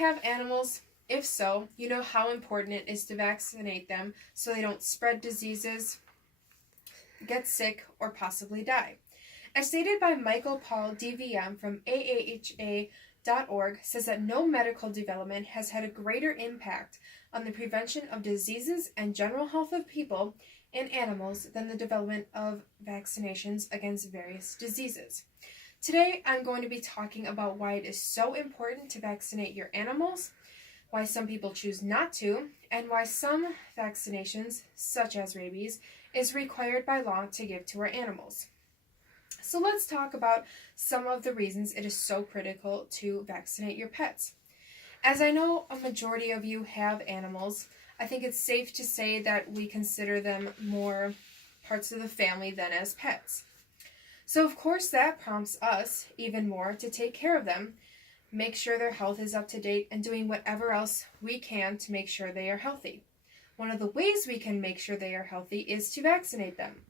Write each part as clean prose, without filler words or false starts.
have animals? If so, you know how important it is to vaccinate them so they don't spread diseases, get sick, or possibly die. As stated by Michael Paul, DVM, from AAHA.org, says that no medical development has had a greater impact on the prevention of diseases and general health of people and animals than the development of vaccinations against various diseases. Today, I'm going to be talking about why it is so important to vaccinate your animals, why some people choose not to, and why some vaccinations, such as rabies, is required by law to give to our animals. So let's talk about some of the reasons it is so critical to vaccinate your pets. As I know a majority of you have animals, I think it's safe to say that we consider them more parts of the family than as pets. So of course that prompts us even more to take care of them, make sure their health is up to date, and doing whatever else we can to make sure they are healthy. One of the ways we can make sure they are healthy is to vaccinate them.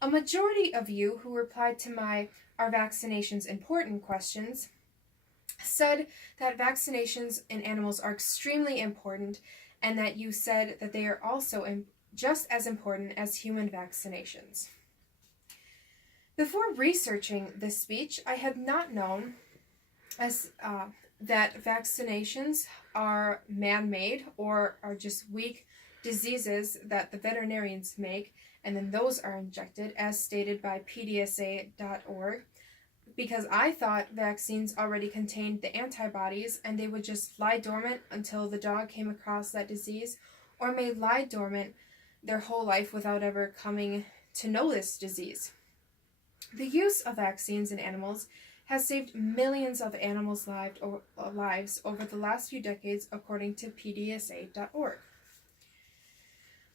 A majority of you who replied to my "Are vaccinations important?" questions said that vaccinations in animals are extremely important, and that you said that they are also just as important as human vaccinations. Before researching this speech, I had not known that vaccinations are man-made or are just weak diseases that the veterinarians make, and then those are injected, as stated by PDSA.org, because I thought vaccines already contained the antibodies and they would just lie dormant until the dog came across that disease, or may lie dormant their whole life without ever coming to know this disease. The use of vaccines in animals has saved millions of animals' lives over the last few decades, according to PDSA.org.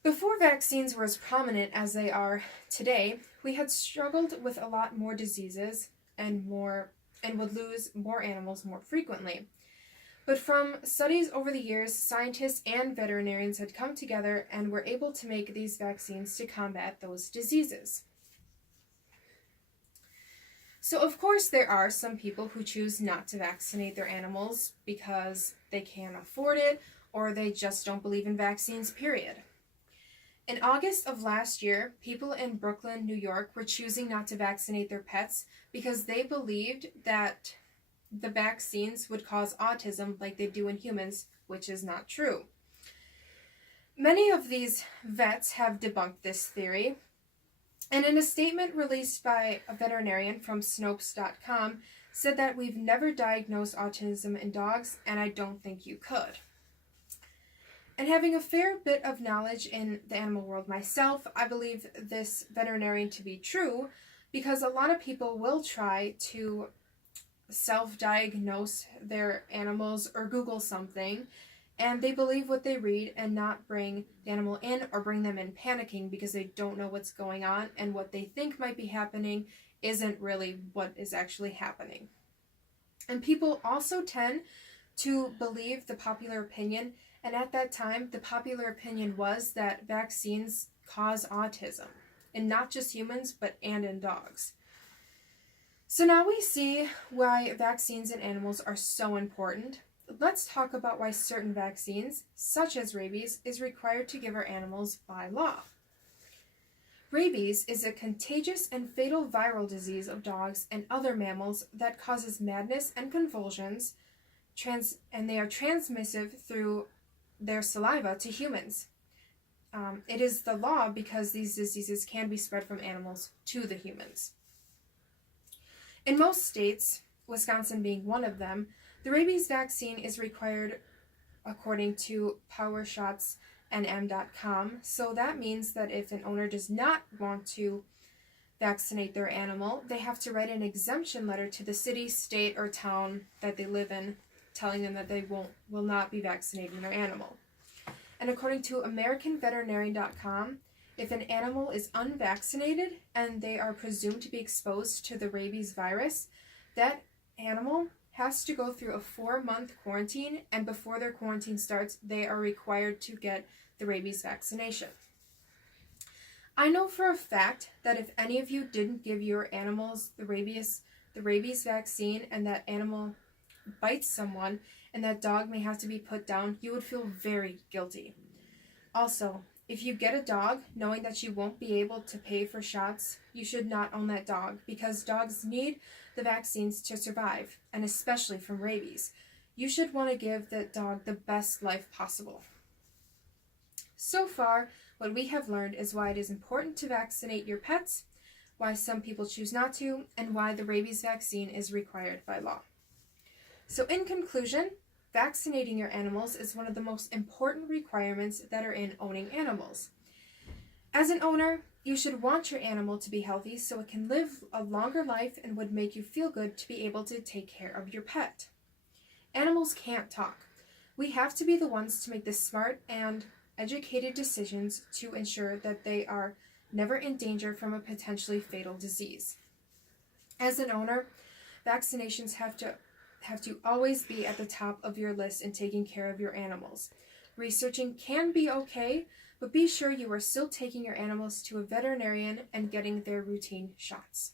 Before vaccines were as prominent as they are today, we had struggled with a lot more diseases and would lose more animals more frequently. But from studies over the years, scientists and veterinarians had come together and were able to make these vaccines to combat those diseases. So of course there are some people who choose not to vaccinate their animals because they can't afford it or they just don't believe in vaccines, period. In August of last year, people in Brooklyn, New York, were choosing not to vaccinate their pets because they believed that the vaccines would cause autism like they do in humans, which is not true. Many of these vets have debunked this theory, and in a statement released by a veterinarian from Snopes.com, said that "We've never diagnosed autism in dogs, and I don't think you could." And having a fair bit of knowledge in the animal world myself, I believe this veterinarian to be true, because a lot of people will try to self-diagnose their animals or Google something, and they believe what they read and not bring the animal in or bring them in panicking because they don't know what's going on, and what they think might be happening isn't really what is actually happening. And people also tend to believe the popular opinion, and at that time, the popular opinion was that vaccines cause autism, and not just humans, and in dogs. So now we see why vaccines in animals are so important. Let's talk about why certain vaccines, such as rabies, is required to give our animals by law. Rabies is a contagious and fatal viral disease of dogs and other mammals that causes madness and convulsions, and they are transmissive through their saliva to humans. It is the law because these diseases can be spread from animals to the humans. In most states, Wisconsin being one of them, the rabies vaccine is required according to PowershotsNM.com. So that means that if an owner does not want to vaccinate their animal, they have to write an exemption letter to the city, state, or town that they live in, telling them that they will not be vaccinating their animal. And according to AmericanVeterinarian.com, if an animal is unvaccinated and they are presumed to be exposed to the rabies virus, that animal has to go through a 4-month quarantine, and before their quarantine starts, they are required to get the rabies vaccination. I know for a fact that if any of you didn't give your animals the rabies vaccine and that animal bites someone and that dog may have to be put down, you would feel very guilty. Also, if you get a dog knowing that you won't be able to pay for shots, you should not own that dog because dogs need the vaccines to survive, and especially from rabies. You should want to give that dog the best life possible. So far, what we have learned is why it is important to vaccinate your pets, why some people choose not to, and why the rabies vaccine is required by law. So in conclusion, vaccinating your animals is one of the most important requirements that are in owning animals. As an owner, you should want your animal to be healthy so it can live a longer life and would make you feel good to be able to take care of your pet. Animals can't talk. We have to be the ones to make the smart and educated decisions to ensure that they are never in danger from a potentially fatal disease. As an owner, vaccinations have to always be at the top of your list in taking care of your animals. Researching can be okay, but be sure you are still taking your animals to a veterinarian and getting their routine shots.